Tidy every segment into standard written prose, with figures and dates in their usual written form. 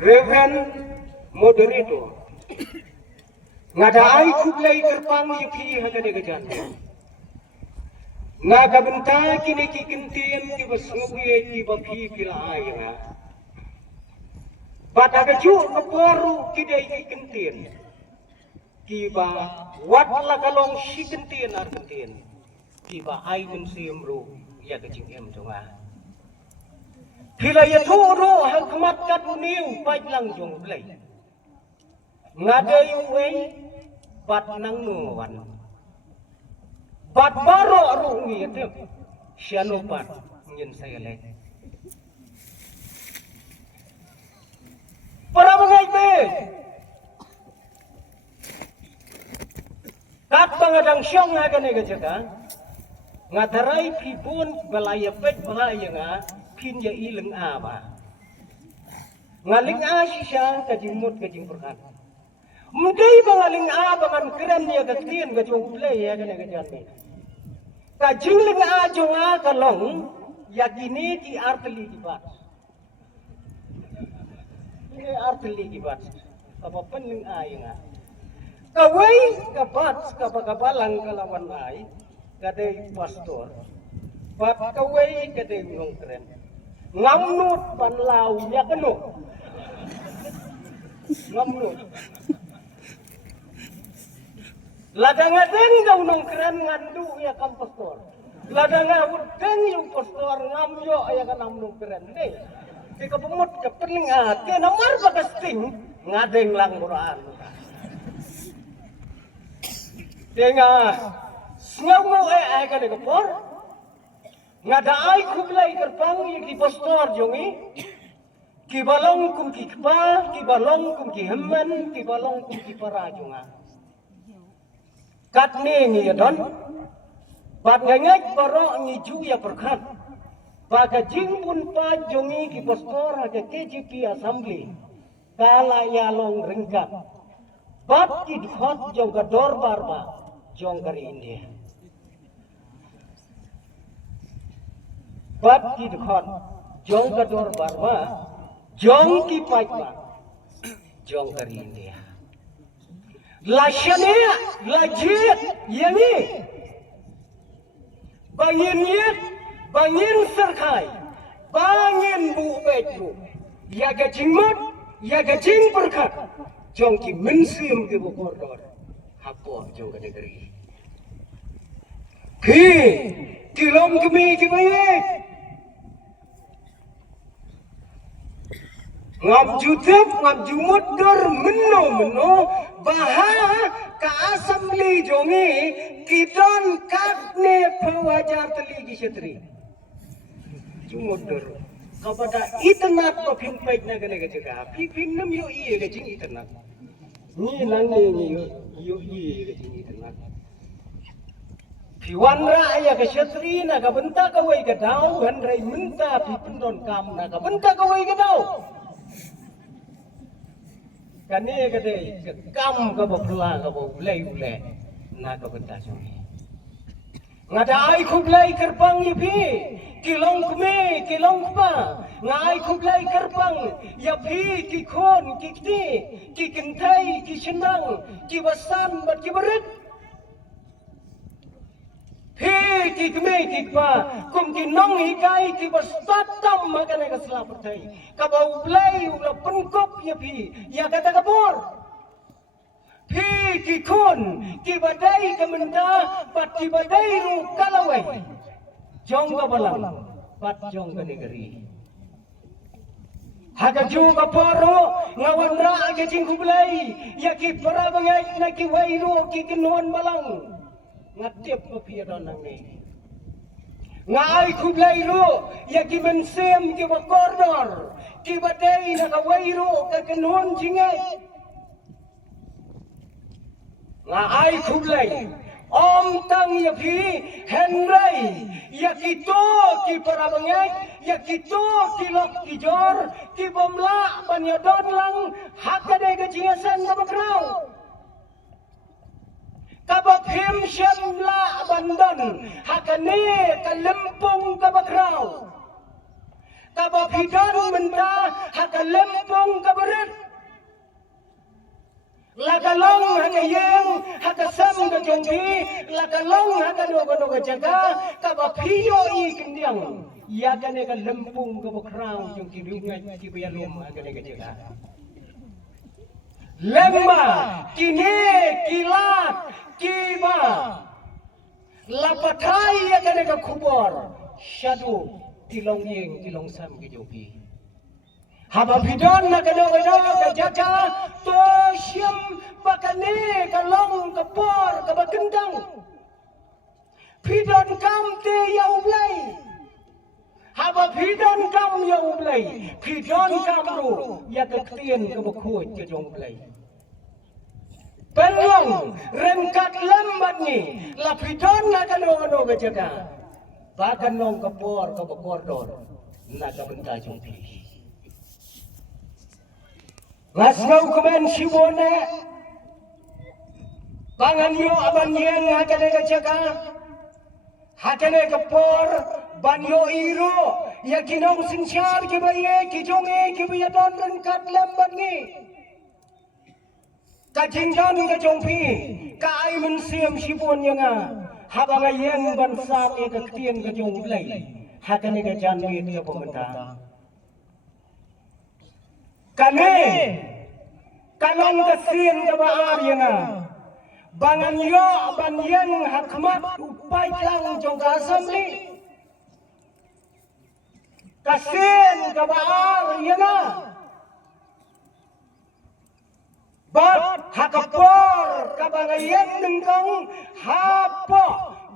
Reverend Moderator, ngada ay kublay kerpang yuki hagade gajan. Ngaga benta kini kikintian ki basnguye ki bapi pila ayanga. Bata kaju kaporu kidai kikintian. Kiba wat la kalong sikintian arkintian. Kiba ay mensiamru ya kajing em jonga. Pila ya turo hangkamat kaduniu pajlang jong blay. Ngadai uway bat nang nuwan. Bat baro rungi itu siano bat ngin saya lek. Para bangai be. Kat bangadang syong ngagane gajaga. Ngadarai pibun balaya pet balaya nga pinja ileng aba. Ngaling asisya kajimut kajing perkan. Mungkin bangaling abangan keren dia ketian kajong play ya kena kajan. Kajing ling ajong kalong ya gini ki arteli kibat. Ini arteli kibat. Apa pening ayang kawai kabat kabalang kalawan ay kadai pastor. Bat kawai kadai ulong keren. Ngamnut panlau ya keno. Ngamnut. Ladang adeng kau nong keren ngandu ya kan pastor. Ladang adeng yung pastor ngamyo ya kan nong keren deh. Tika pemut kepening ate namar bakasting ngadeng lang muraan. Denga ngamu ay kan ekapor. Ngada ay kublay kerpang yung di pastor jongi. Kibalong kum kikpa, kibalong kum kihemmen, kibalong kum kiparajonga. Kat ni ngi don bat ngengek barok ngiju ya perkat baga jingpun pa jongi ki pastor haja KJP assembly kala ya long ringkat bat ki dhot jong ka dor barba jong kari India bat ki dhot jong ka dor barba jong ki paitma jong kari India Lashania, lajit, yani, bangin serkai, bangin bu beju, ya gajing mut, ya gajing perkat, jong ki mensim ke bukordor, hapo jong ke negeri. Kilom kemi kibayek, ngam jutep, ngam jumut dor meno, baha ka assembly jongi kidon katne pawajar teli gisatri jumodor kapada itnat pa pimpait na gane gajaga pipin nam yo iye gajing itnat ni nanne ni yo iye gajing itnat piwanra aya gisatri na ka benta ka wai ka dau hanrai menta pipin don kam na ka benta ka wai ka dau kani kade kam ka bapla ka bo ulai na ka benta suri ngada ai khublai kerpang ipi kilong pa ngai khublai kerpang ya phi ki khon ki kti ki kintai ki chendang ki basan bat ki berit phi ki kme ki pa kum ki nong hikai ki bastatam makane ka selapatai ka bau ulai ula penkop ya phi ya kata kapor phi ki khon ki badai ka menda bat ki badai ru kalawai jong ka balang bat jong ka negeri haga juga poro ngawan ra ke jing kublai ya ki para bangai na ki wairu ki kinon balang ngatip pa pia donang ni ngai kublai ru ya ki mensem ki bakordor ki badai na ka wairu ka kinon jingai ngai kublai om tang ya phi henrai ya kito ki para bangai ya kito ki lok ki jor ki bomla banya don lang hakade ga jingasan na bakrau kabab him shamla bandan hakane kalempung kabakrau kabab hidan menta hakalempung kabare lakalong hakayeng hakasam ka jongbi lakalong hakano ka jaga ka bapiyo ikindiang ya kane ka lempung ka bakraw jong kirunga kibiyalum hakane ka jaga lemba kini kilat kiba lapatai ya kane ka kubor syadu tilong yeng tilong sam ki jogi haba bidon na kano ka jaga to syam bakane kalong kapor ka bakendang bidon kam te yau blai haba bidon kam yau blai bidon kam ru ya ka tien ka bakhuj ka jong blai Pelong rengkat lembat ni la bidon na kano ka jaga bakan nong kapor ka bakor dor na ka benta jong pi Ngasgau kemen sibone Bangan yo aban yen hakane ka jaga hakane ka por ban yo iro ya kinong sinsyar ki baye ki jonge ki biya don ren kat lemban ni ka jingdan ka jongpi ka ai men siam sibon yanga habanga yen ban sam e ka tien ka jong blai hakane ka jan ni ka pementa kane kalong kesin ke baar yana bangan yo ban yang hakmat upai lang jong asambli kesin ke baar yana bat hakapor ke bangayen dengkong hapo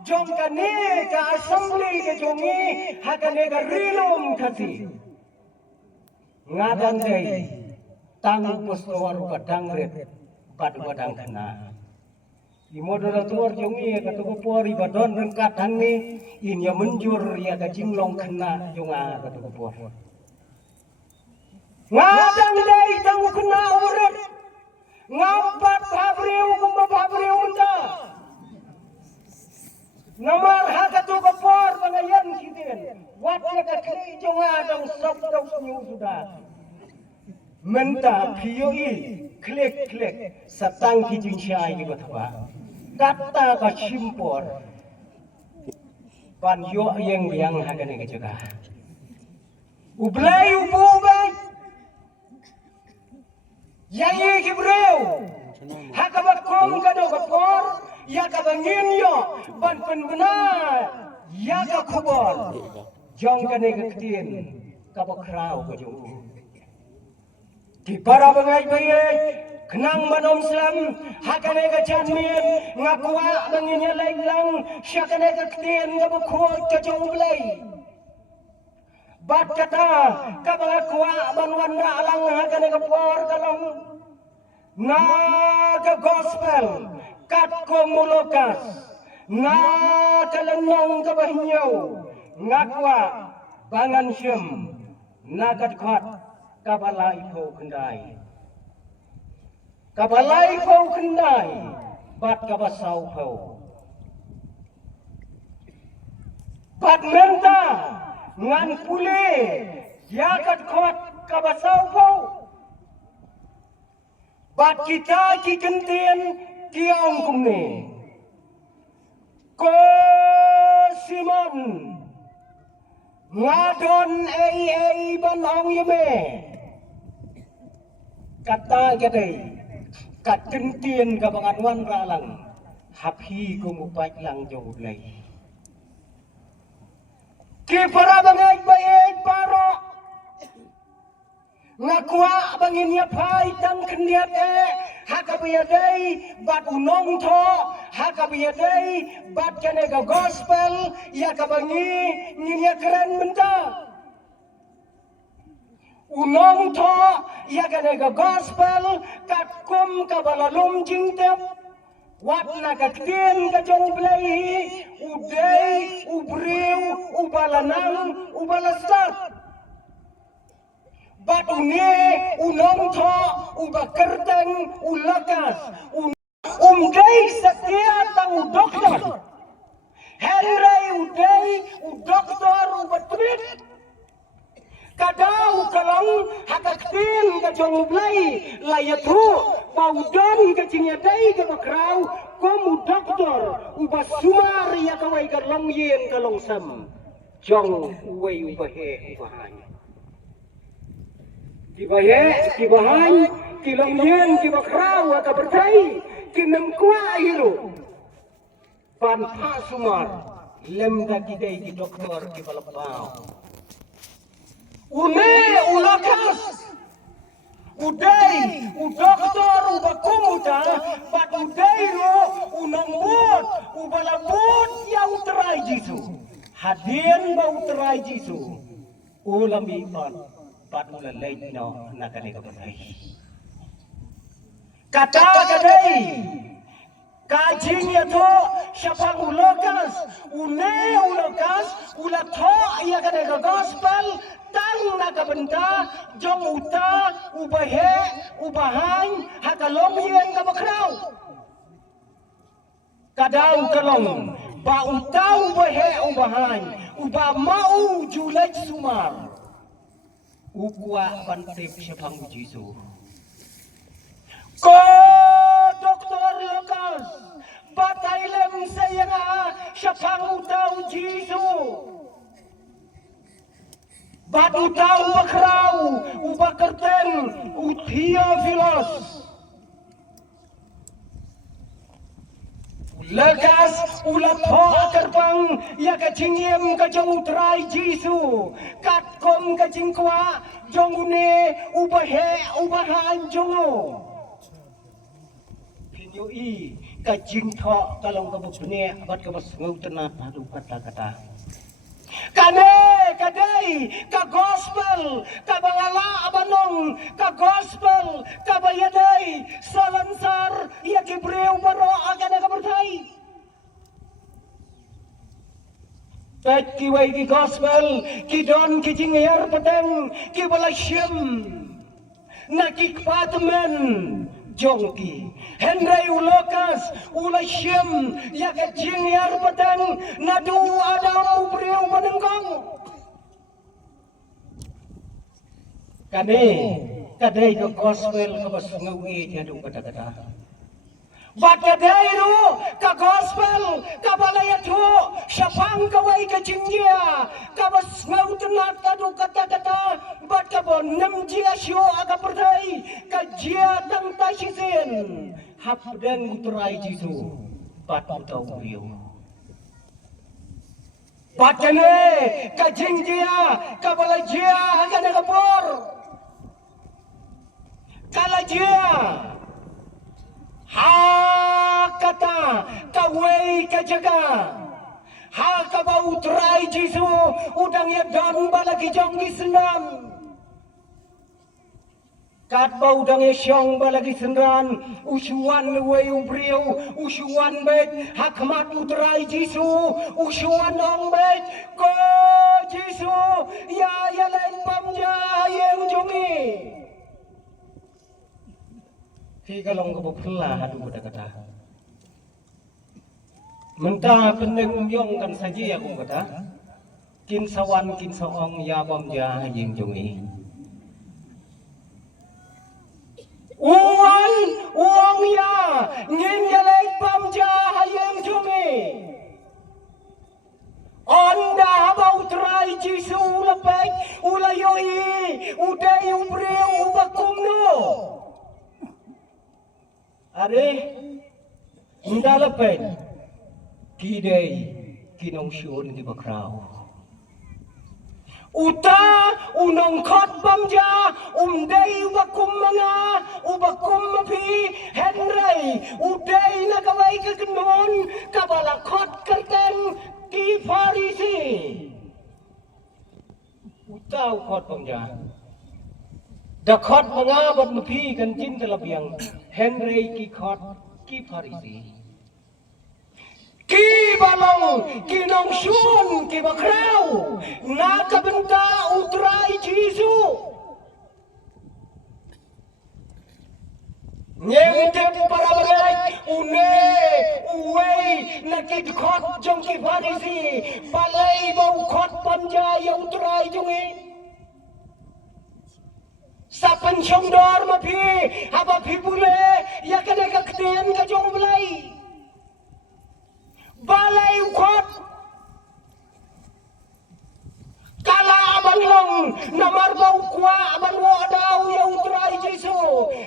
jong kane ke asambli ke jongi hakane ke rilum kasi ngadang day tang puswar padang red pad padang kena imodora tuar jongi ka tu por ibadon ren kadang ni inya menjur ya ka jinglong kena jonga ka tu por ngadang day tang kena uret ngampat habreu kumba habreu unta namar haka tu por bangayan sidin wat ka kri jonga dong sok dong nyu sudah menta piyoi klik klik satang ki jinsyai ki batwa kata ka simpor pan yo yang hakane ka jaga ublai ububai yayi ki breu hakabat kom ka do ka por ya ka bangin yo ban pen benar ya ka kubor jong kane ka tin ka bakrau ka jong di para bangai bayi kenang manom selam hakane ka janmin ngakwa banginya lailang syakane ka ktien ka bukhot ka jomblay bat kata ka bangakwa banwanda alang hakane ka por kalong na ka gospel kat ko mulukas na kalanong ka bahinyaw ngakwa bangan syem na katkwat kabalai kau kendai bat kabasau kau bat menta ngan pule yakat kot kabasau kau bat kita ki kentien ki ong kumne ko simon ngadon ei ban ong yeme kata gede kat kentien ka banganwan ralang hapi ko mupat lang jong lay ki para bangay bayay paro ngakwa bangin ya pai tang kendiat hakabiyaday bat unong to hakabiyaday bat kane ka gospel ya kabangi nginya keren benta unong to ya kane ka gospel katkum ka balalum jingtep wat na kaktien ka jong blay uday ubriw ubalanang ubalastat bat une unong to ubakerteng ulakas umday setia tang doktor Henry uday udoktor ubatrit kadau kalong hakaktin ka jong blay layatu paudan kacingnya dai ke bakrau komu doktor uba sumar ya kawai ka long yen ka long sam jong uway ubahe ubahanya kibahan kilong yen kibakrau ka bertai kinam kwa hiro pan pa sumar lem dagi dai ki doktor ki balapau une ulakas udai udoktor ubakumuta bat udai ro unambut ubalabut ya utrai jisu hadien ba utrai jisu ulam ipan bat ulalay no nakani kabatay kata kadai kajinya to siapang ulokas une ulokas ulatho ya kadai gospel tang nakabenta jong uta ubahe ubahan hakalong yen kabakraw kadau kalong ba uta ubahe ubahan uba mau julaj sumar ukwa bantip siapang jisu ko doktor lokas batailem saya siapang uta jisu bat utau bakrau ubakerten utia filos lekas ulat ho akerpang ya kacingiem kajong utrai jisu katkom kacingkwa jongune ubahan jongo pinyo i kacing tho kalong kabukne abat kabas ngautenat hadu kata-kata kadai ka gospel ka bangala abanong ka gospel ka bayadai salansar ya kibreu baro agana ka bertai pet kiwai ki gospel ki don ki jingayar pateng ki balasyem na ki kpatmen jongki Henry ulokas ulasyem ya ka jingayar pateng nadu adam ubreu manengkong kadai ke gospel ke bas ngawi jadu kata-kata bat kadai ru ke gospel ke balaya tu syapang kawai ke jingya ke bas ngau tenat kadu kata-kata bat ke bon nem jia syo aga perdai ke jia tang tasisen hapden utrai jisu bat utau beliau bat kene ke jingya ke balaya aga negapor kalajia ha kata kawai kajaga ha kabau trai jisu udang ya dan balagi jong di senam kat bau udang ya syong balagi senran usuan wei ubriu usuan bet hakmat utrai jisu usuan ong bet ko jisu ya lain pamja yang jongi Tiga long kebuklah hadu kata-kata. Mentah peneng yong kan saja aku kata. Kin sawan kin saong ya bom ja yeng jongi. Uang ya ngin galai bom ja yeng jongi. Onda bau trai jisu lepek ulayoi udai ubreu ubakumno. Are ndalapen kidai kinong syun di bakrau uta unong khot pamja umdai ubakum mga ubakum mapi henry udai nakawai ke kenon kabala khot kerten ki farisi uta khot pamja Dakhot mengabat mepi kan jin terlebiang Henry ki khot ki farisi ki balong ki nong syun ki bakrau na kabenta utrai jisu nyente para balai une uwei na ki khot jong ki farisi balai bau khot panja ya utrai jongi sa pensyongdor mapi haba pi bule ya kene ka kten ka jong balai ukot kala aban long namar bau kwa aban wo dau ya utrai jisu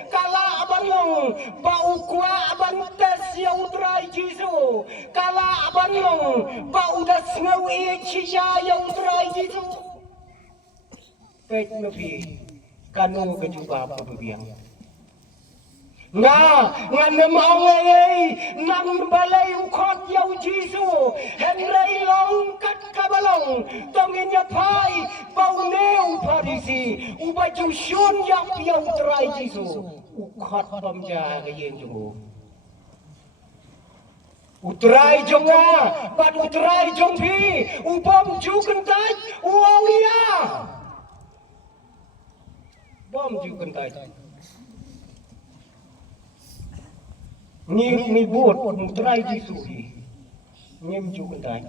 kala aban long bau kwa aban tes ya utrai jisu kala aban long bau das ngau e chia ya utrai jisu pek nabi kanu kejuba pabiang nga nam away nam balay ukot yaw jisu henry long kat kabalong tongin ya pai bauneu parisi ubaju shun yap yaw trai jisu ukot pamja kayen jungu utrai jonga pat utrai jongpi ubam jukentaj uawia bom jukentaj ni buat utrai jisu ngim jukentaj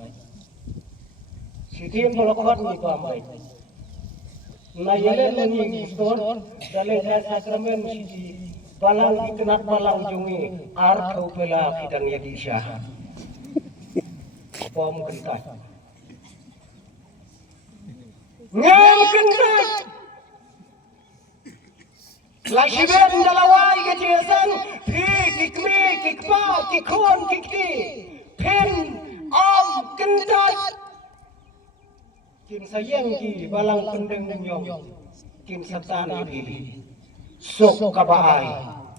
sitiem melokot ni pamai na yele ni stor dale sakramen sisi balang ikenat balang jungi ar kau pela kidang yadisha pom kentaj ngem kentaj Lashiben dalawai kejesan pi kikmi kikpa kikon kikti pen om kentaj kim sayang ki balang kendeng nyong kim satana di sok kabai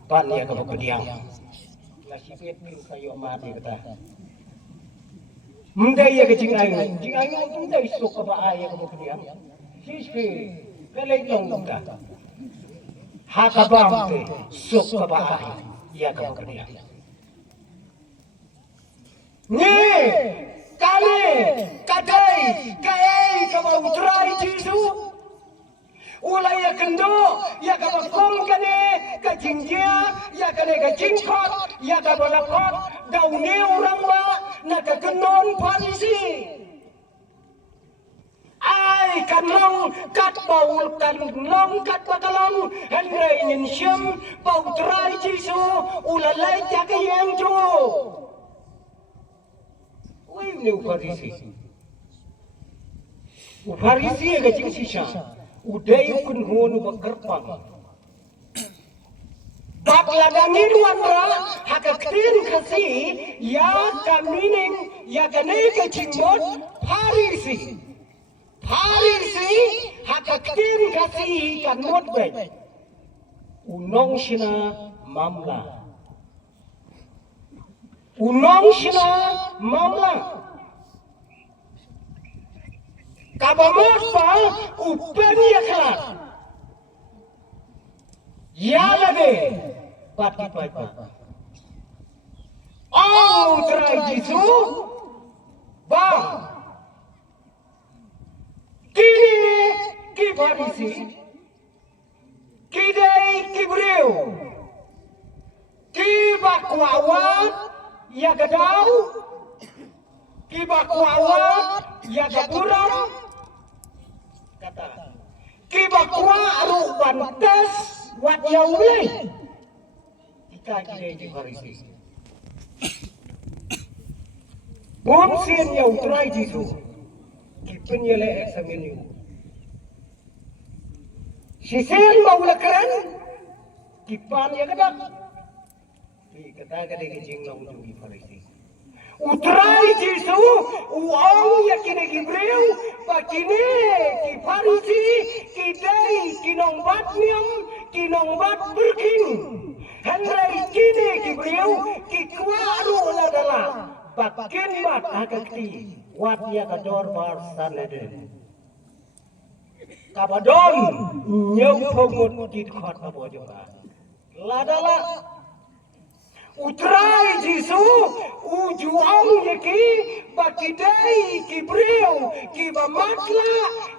pan ya kabediang Lashiben kim sayo mati kata mendai ya kecing aing mendai sok kabai ya kabediang sispe kelai long kata hakabang te sok kabahay ya kabakadiya ni kali kadai kai kabautrai jisu ulai ya kendo ya kabakom kane kajingjia ya kane kajingkot ya kabalakot daune orang ba nakakenon polisi ai kan long kat baul kan long kat bakalong henry nyin syem bau trai jisu ulalai jak yang jo wei ni ufarisi ga jing sisha udai kun honu bakarpang bab ladani duandra hakaktin khasi ya kamining ya ganai ga jingmot farisi Parisi hakaktin kasi kan modbet unong sina mamla kabamot pa upen yaklat yalade pati pa oh trai jisu bang kini ki Farisi, kidai kibreu, ki bakwawat ya gadau, ki bakwawat ya gaburam, kata ki bakwa aru bantes wat yaulai, kita kidai ki Farisi. Bom sin ya utrai jisu. Penyele eksamen itu. Sisen bau lakaran, kipan ya kedak. Kata kata kecing long jungi Farisi. Utrai jisu, uang ya kini kibreu, pakine ki Farisi, kidai kinong bat miam, kinong bat berkin. Henry kini kibreu, kikwaru ladala, bakin bat agakti. Wat ya kador bar sanade kabadon nyau pogod kit khot abojo ladala utrai jisu ujuang yeki bakidai kibreu kibamatla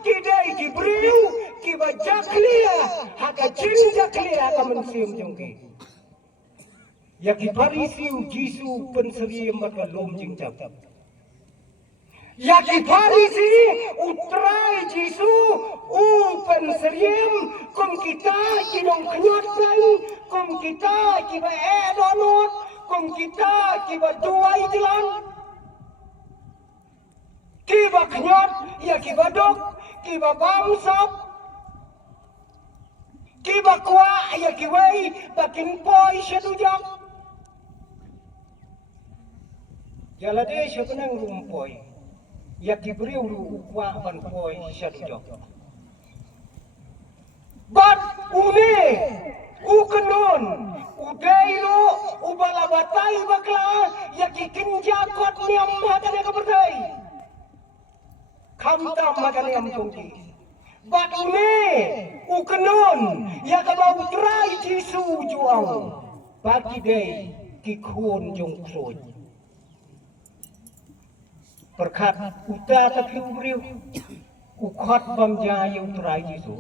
kidai kibreu kibajaklia hakachin jaklia kamansim jongki yaki Farisi jisu penseri makalom jingjap Yaki Farisi utrai Jisu upen seriem kum kita kidong kenyot kai kum kita kiba edonot kum kita kiba duai jalan kiba kenyot ya kiba dok kiba bamsap kiba kwa ya kiwai bakin poi sedujak jalade sebenang rumpoi ya kibriu ukwa ban poi sedujak bat une ukenon udairu ubalabatai bakla ya kikinja kot niam magane kaberdai kamtam magane am tongki bat une ukenon ya kabau trai Jisu juang bagi dei kikun jong kroj perkat uta tapi ubriu ukot bamjaya utrai Jisu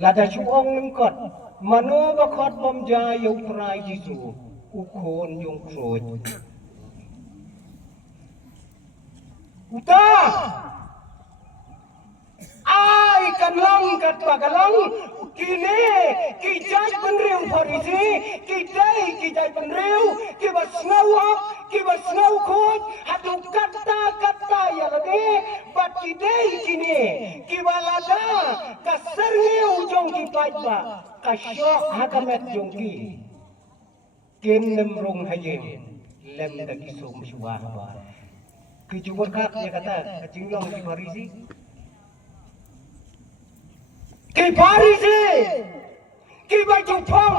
lada chuong ning kot mano bakot bamjaya utrai Jisu ukon jong kroj uta ai kan lang kat pagalang kini kijai penriu Farisi kijai penriu kibas ngau khot hatu kata ya lade bat kidai kini kibalada kasarniu jong ki paitba kasyok hakamet jong ki ken nemrong hayen lem dagi som suwa ba kijuwakat ya kata kajinglong ki Farisi ki Farisi ki baju pang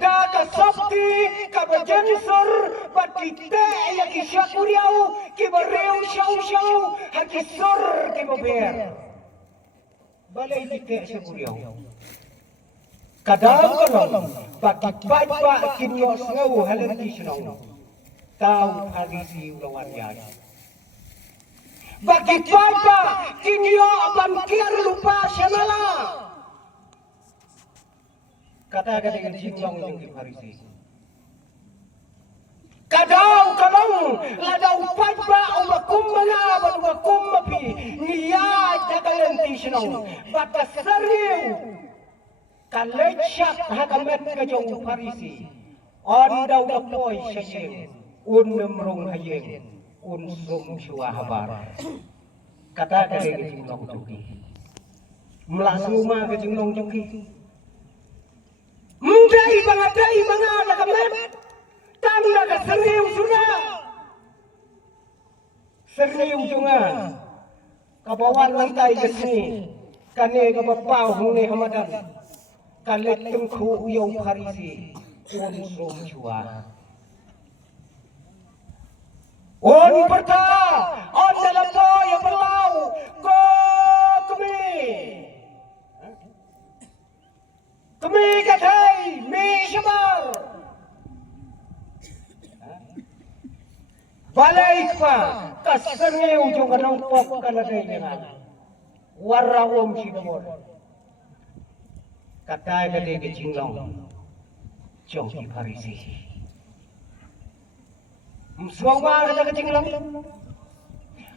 da ka sakti ka bajensor bati te ya ki syakuriau ki bareu syau ha ki sor ki baber balai ki te syakuriau kadang bati paipa ki nyos ngau halen ki snau tau Farisi lawan ya bagi paipa ki nyo bangkir lupa syanala kata dengan jinglong yang di Farisi. Kadang kalau ladau pajba ubakum mana ubakum mapi niat jagalan tisnong batas seriu kalechat hakamet kajong Farisi on dau dapoi syayeng nemrong hayeng sum syua habar kata dengan jinglong joki melasuma ke jinglong joki Mudai bangada kamet tanda ka seriu sudah seriu junga kabawan lantai ke sini kane ka bapau hune hamadan kalet tengku uyau Farisi sum jua on perta on dalam boy berlau go kami katai mi syabar balik pa kasarnya ujung kanong pok kaladai dengan warawom sinamor katai kadai kejinglong jongki Farisi msuwa kata kejinglong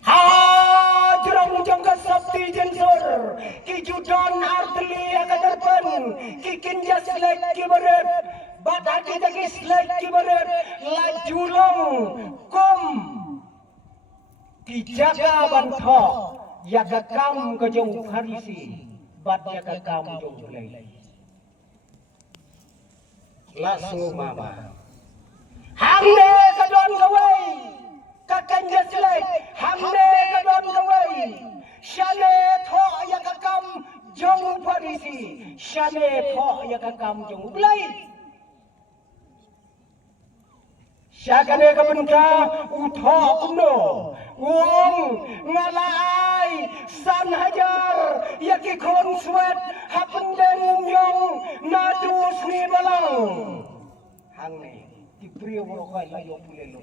Hajarang jangka sabti jensor kijudan arteli akadarpan kikinjas lek kibaret badak kita kislek kibaret lajulong kum dijaga banto yaga kam kejong Farisi bat yaga kam jong belai langsung mama hamne kadon kawai kakan jaslek hamne kadon kawai shane tho ya kakam jong Farisi shane tho ya kakam jong belai syakane kabenta utho kuno wong ngalai san hajar ya ki kon swet hapendeng yong nadus ni balang hangne kipriyo mo kay layo pulelo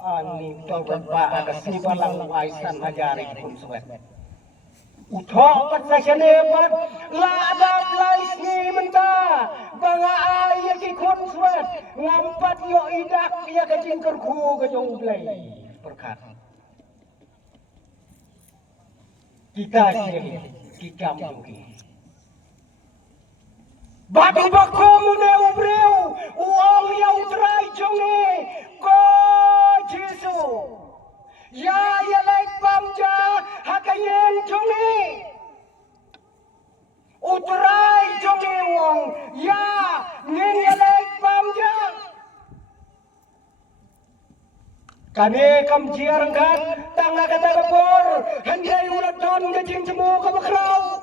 ani tawad ba aga sibalang aisan hajari kun swet utho pat sa syane ladap lais ni menta banga ay ki kon swet ngampat yo idak ya kajing kerku kajong blay perkat. Kita sini kita mungkin. Batu bakomu ne ubreu uang ya utrai jonge ko Jesu. Ya laik pamja hakayen jonge. Utrai jonge uang ya ngin ya laik pamja. Kane kam jiarang kan tangga kata kapor handai ulat don gajing jemu ka bakrau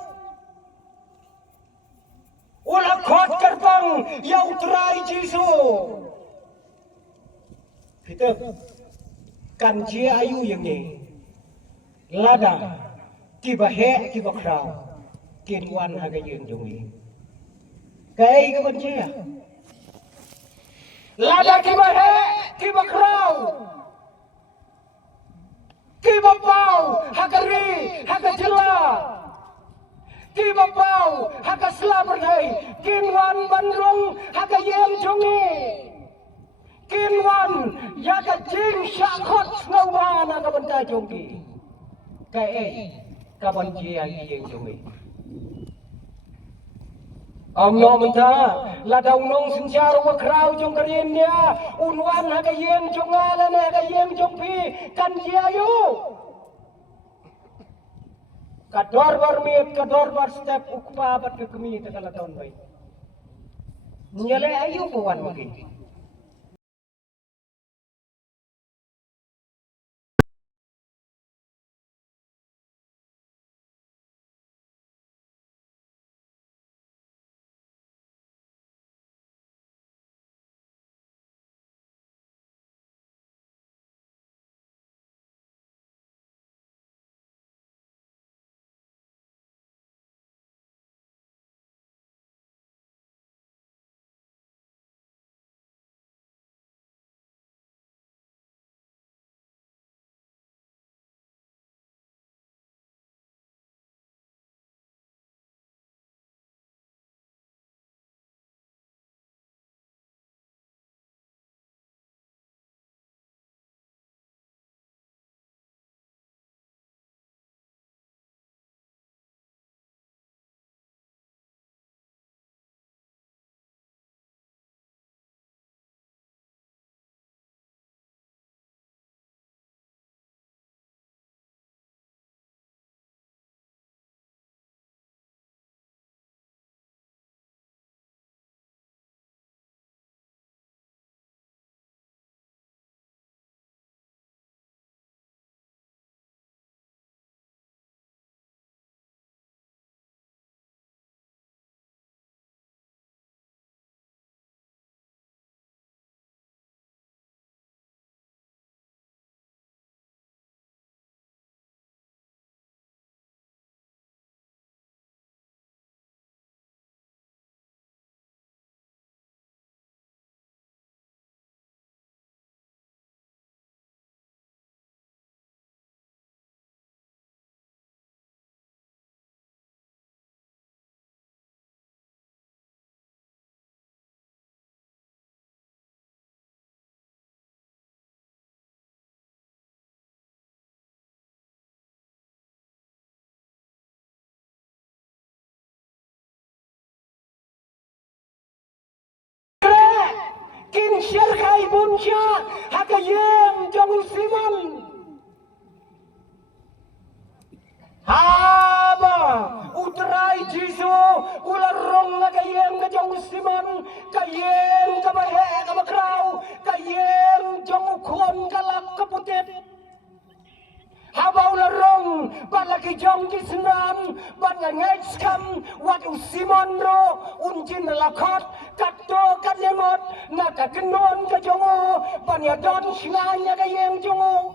ulat khot gerbang ya utrai Jesu kita kan jia ayu yang ni lada tiba he tiba krau kinwan haga yung jongi kai ka ban jia lada tiba he tiba krau tiba pau hagari hagajela tiba pau hagaslamar hai kinwan bandrung hagayem jongi kinwan yaga jing syakot ngawana ka banta jongi kai ka ban ji ai jing jongi ông nô mình ta là đầu nông sinh cha rồi mà khao trong cái yên nha unwan hay cái yên trong nga là nè cái yên trong phi kan chia ayu kador barmit kador bar step ukpa bat ke kemi tekala tahun baik nyale ayu kawan mungkin kin syarkai buncha hakayem jong Simon haba utrai Jesu ularong hakayem ka jong Simon kayem ka bahe ka bakrau kayem jong ukon kalak kaputet haba ularong balaki jong kisnam bangangai skam wat Simon ro unjin lakot kato kalemot nakakanon ka jongo panyadon singanya kayeng jongo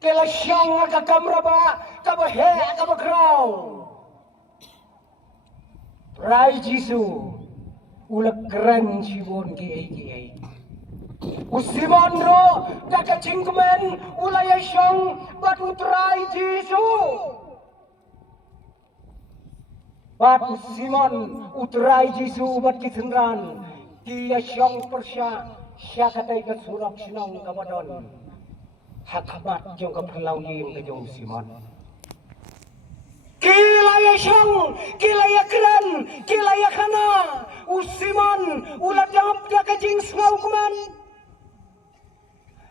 kela syang ka kamraba kabahe kabakraw Rai Jesu ulak keren sibon kiai Usimon ro kakacingkemen ulaya syang batu Rai Jesu Batu Simon utrai Jesu bat kisendran dia syang persya syakatai ke surak sinong kabadon hakamat jong ke pelau yim ke jong Simon kila ya syong kila ya keren kila ya kana Simon ulat jangap dia ke jing sengau kuman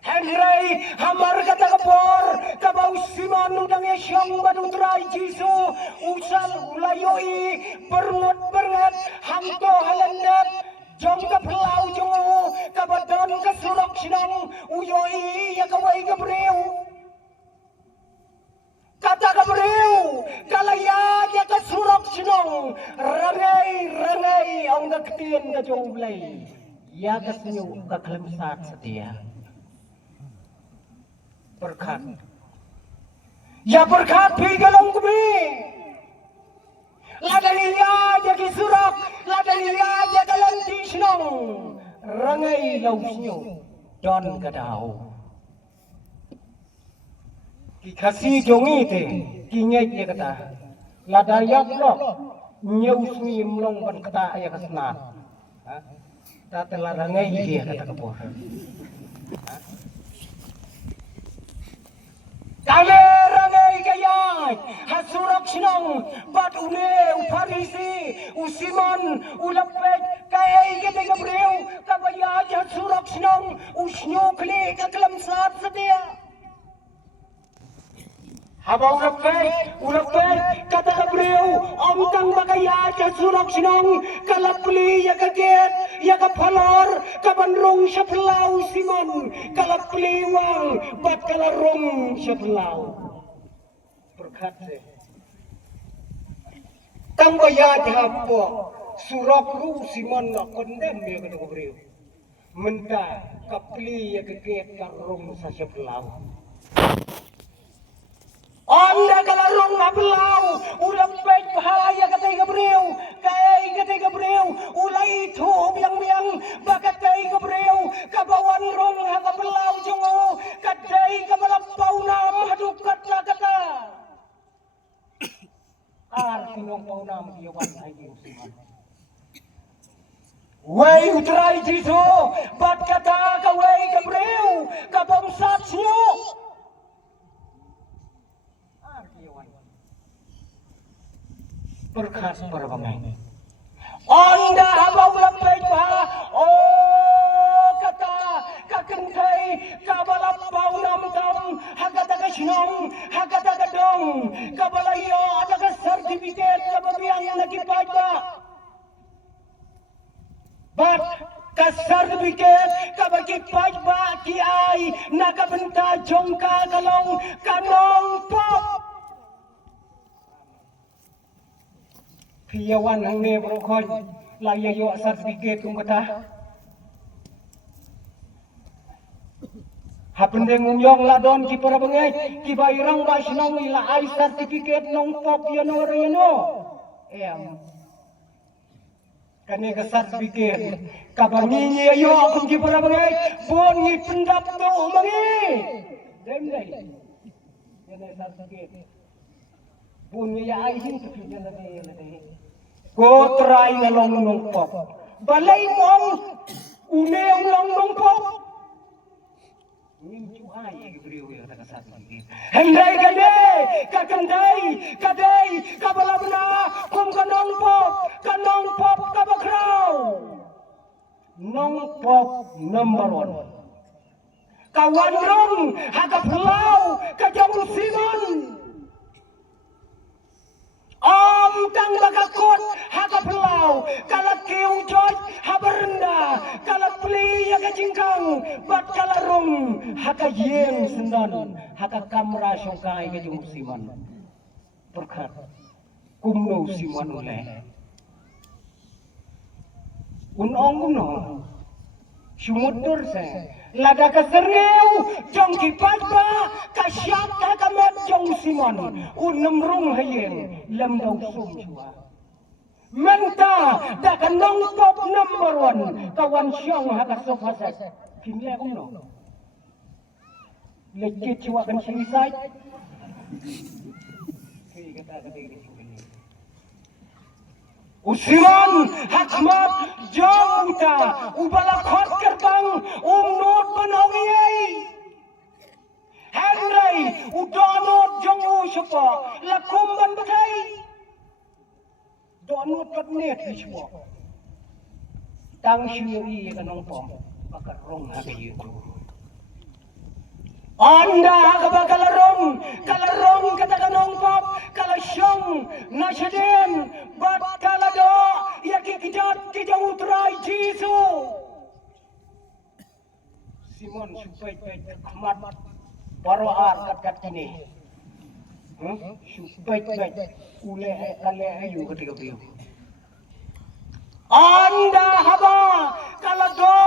Henry hamar kata kepor kabau Simon udang ya syong badung terai jisu usal ulayoi berngot hangto halendat jong ka pelau jongo kabadon ka surok sinong uyoi ya kawai ka breu kata ka breu kalaya ya ka surok sinong rangai ang ka ketien ka jong ulay ya ka senyu ka kelemsat setia berkat ya berkat pigalong kami ladaniya jadi surak ladaniya jadi lantisnong rangai lausnyo don kadau kikasih jongi te kinyai dia kata ladayak lok nyeusmi mlong ban kata ya kesnat ta rangai dia kata kepor rangai gayay hasurak sinong bat une uparisi usimon ulapet kay gete gabreu kabayaj hasurak sinong usnyo kli kaklamsat setia habang ulapet kata gabreu omkang bagayaj hasurak sinong kalapli ya kaget ya kapalor kabanrong sa pelau Simon kalapliwang bat kalarong sa pelau berkat tang bayad hapo surok ru Simon na kondem ya kata gabreu menta kapli ya kaget karong sa pelau Onda kalarong nabelau ulang baik bahaya katai gabreu katai gabreu ulai itu biang bakatai gabreu kabawan rong hakabelau jongo katai kabalapau nam haduk kata tinong pau nam kiyawan ay Simon Wei utrai jisu bat kata kawai gabreu kabamsat siyo berkas perbangan. Onda habau lampai bah, oh kata kakentai kabalapau nam hakata kasinong hakata kadong kabalayo ada ka sertifikat kababiang lagi pajak. Bat ka sertifikat kabagi pajak kiai nakabenta jongka kalong kanong pop. Piyawan ang nebro koy layayo sertifikat kung kata hapendeng unyong ladon ki para bangay ki bayrang basinong ila ay sertifikat nong pop yano kani ka sertifikat kabangingi ayo akong ki para bangay bon ngi pendap to mangi demday yan ay sertifikat bon ngi ay hin to yan ay ko try na long nong pop balay mong unew long nong pop ning chuhay gibriu ya ta kasat henday gade kadai kabalabna kum kanong pop kabakraw nong pop number 1 kawan rong hagaplau kajang Simon kang bagakot hakapelau kalakiu joj haberenda kalapli ya kajingkang bat kalarung hakayeng sendan hakakamra syongkai kajung Simon berkat kumno Simon oleh unong kumno sumutur se lada kasereu jong kipajba kasyap kamet jong Simon unemrung hayeng lemdau sum jua menta da kanong pop number 1 kawan syong haka sofasat kimle kumno legit jua kan suicide Usiman hakmat jauta ubala khot gerbang umnot banawiyai Henry udonot jongu sapa lakum ban batai donot patnet sapa tang syuri kanong pom bakar rong hagayu Anda kabakalorong kata kanong pop kalasyong nasyadin bat kalado yaki kijat kijang utray Jisu Simon supay khmat baroar kat kini supay ule kale ayu ketika beliau Anda haba kalado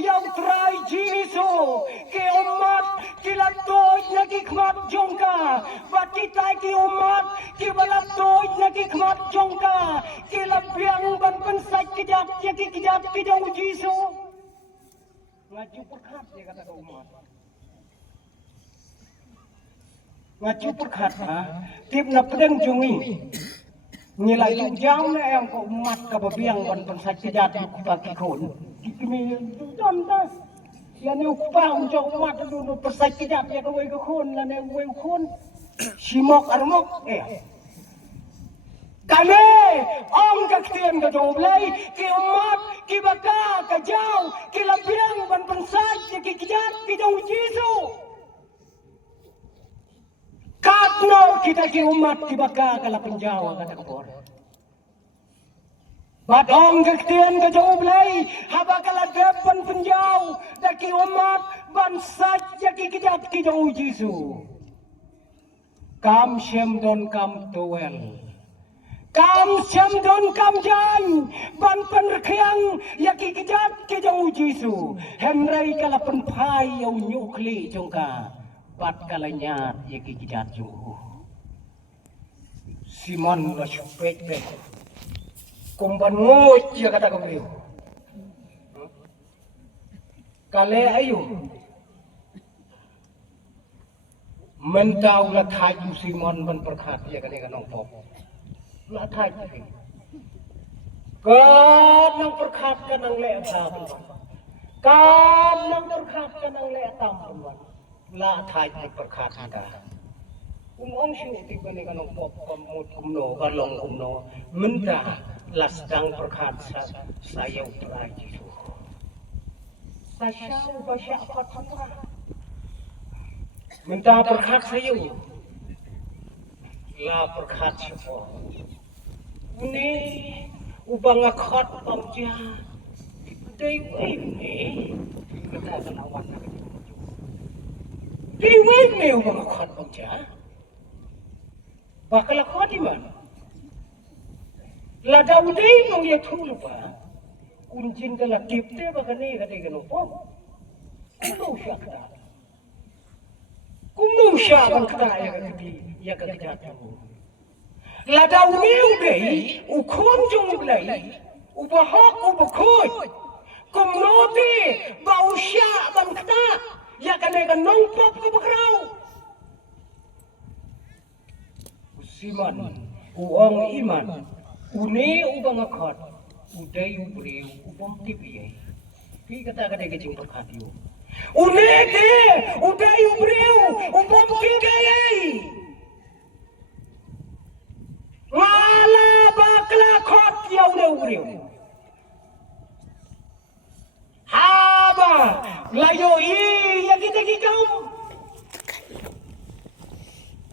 yang utray Jisu ke umat kilatoj nagikmat jongka bakitai ki umat kibalatoj nagikmat jongka kilabyang ban pensai kijat yaki kijat kijang Jisu ngaju perkat dia kata umat ngaju perkat tip na pedang jungi nilai jam na yang ko umat kababyang ban pensai kijat baki kon kini dontas yan yung pa unjang umat dulu persai kijat ya kawai kon lan yang wei kon simok armok kale om kaktian ka joblay ki umat ki baka ka jaw ki labyang ban pensai ki kijat ki jang Jisu katno kita ki umat ki baka ka lapenjawa kata kapor Badong kaktian ka joblay haba kala depan penjau daki umat bansaj yaki kijat ki jang Jisu kam syem don kam towel kam syem don kam jan ban penrekyang yaki kijat ki jang Jisu henry kala penpai yau nyukli jongka bat kala nyat yaki kijat jongku Simon la supet kumban ngot ya kata beliau kale ayu mentau la thai Simon ban perkhat ya kan kanong pop la thai kan nang perkhat kanang le sa kan nang perkhat kanang le tam la thai perkhat ka ong syu ti kan kanong pop kamut kumno kalong kumno menta lasdang perkhat saya utrai Jisu saya basya patwa minta perkhat saya la perkhat siapa ini ubang akhat pamja dewi ni kata lawan dewi ni ubang akhat pamja bakal akhat di mana la Daudi nong ya thulupa kunjin kala tipte bakane kate gano po kumno sya ban kata ya kate jatu la Daudi udei ukhon jong blai ubahak ubakhoy kumno te bausya ban kata ya kane ganong pop ko bakrau Siman uang iman Une ubang akhat, udai ubriu, ubang tibiay. Ki kata kecing perkhat yu. Une de, udai ubriu, ubang tibiay. Wala bakla khot yau de ubriu. Haba, layo ya kita kikam.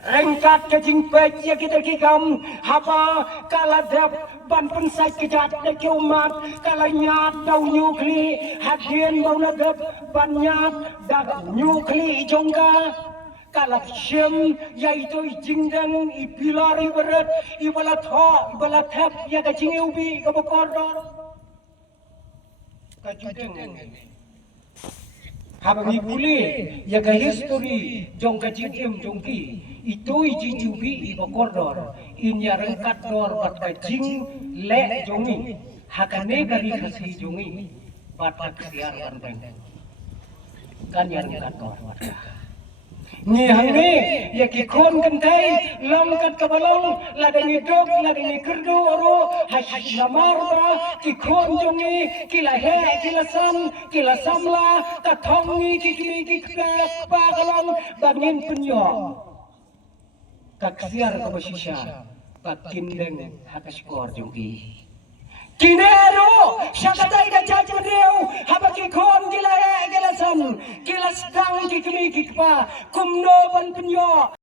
Rengkat kecing pej ya kita kikam haba kala dep ban pensai kijat de umat kala nyat dau nyukli hadien bau na dep ban nyat dag nyukli jongga kala syem yaitu jingdang ipilar ibarat ibala tho ibala thap ya kecing ubi ka bakordor kajudeng Habang ibuli, yaga history, jong kajing jongki, itu ijing jubi iba kordor, inya rengkat dor bat kajing le jongi, hakane kari kasi jongi, bat siar kan beng, kan yang rengkat dor bat Ngihang ni ya ki kon kan kai long kat kabalong lada ni dok lada ni kerdu oro hash namar ba ki kon jongi kila he kila samla ka thongi ki pa kalong bangin punyo kaksiar ka basisha pakindeng hakaskor jongi Kinero, syakatai ka jajadeu, habaki kon gila sam, gila stang kikmi kikpa, kumno ban penyo.